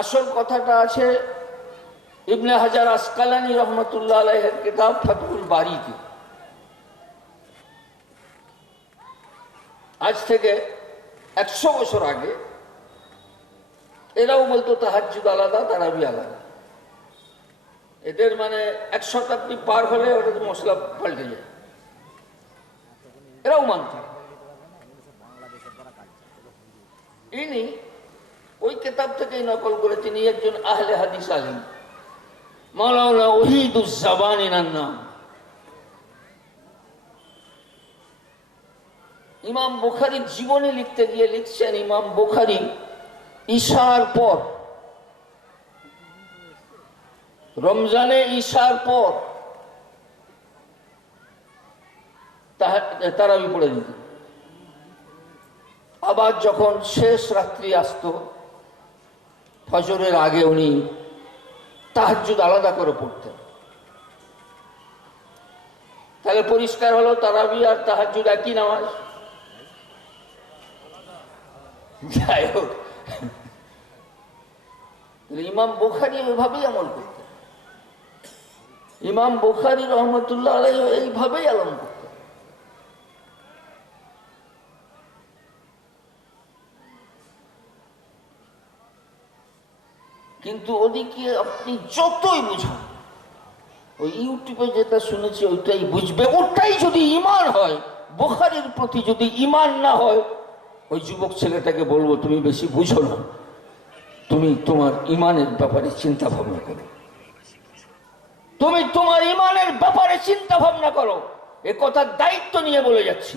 আসল কথাটা আছে ইবনে হাজার আসকালানী রহমতুল্লাহ আলাইহির কিতাব ফাতহুল বারীতে। আজ থেকে 100 বছর আগে এরাও বলতো তাহাজ্জুদ আলাদা, তারাবি আলাদা। এদের মানে 1 শতাব্দী পার হলে ওটা মশলা পাল্টে যায়, এরাও মানত। ইনি ওই কিতাব থেকেই নকল করে, তিনি একজন আহলে হাদিস আলিম, মাওলানা ওহিদুজ্জামানী নাম। ইমাম বুখারীর জীবনী লিখতে গিয়ে লিখছেন, ইমাম বুখারী ঈশার পর, রমজানে ঈশার পর তারাবি পড়ে দিতেন। আবার যখন শেষ রাত্রি আসতো ফজরের আগে উনি তাহাজ্জুদ আলাদা করে পড়তেন। তাহলে পরিষ্কার হলো তারাবি আর তাহাজ্জুদ একই নামাজ। যাই হোক, ইমাম বুখারী ওইভাবেই আমল করতেন। ইমাম বুখারী রহমতুল্লাহ আলাইহি এইভাবেই আমল করতেন। কিন্তু ওদিকে আপনি যতই বুঝান, ওই ইউটিউবে যেটা শুনেছি ওইটাই বুঝবে। ওটাই যদি ইমান হয়, বুখারীর প্রতি যদি ইমান না হয়, ওই যুবক ছেলেটাকে বলবো তুমি বেশি বুঝো না, তুমি তোমার ইমানের ব্যাপারে চিন্তা ভাবনা করো, তুমি তোমার ইমানের ব্যাপারে চিন্তা ভাবনা করো। এ কথার দায়িত্ব নিয়ে বলে যাচ্ছি।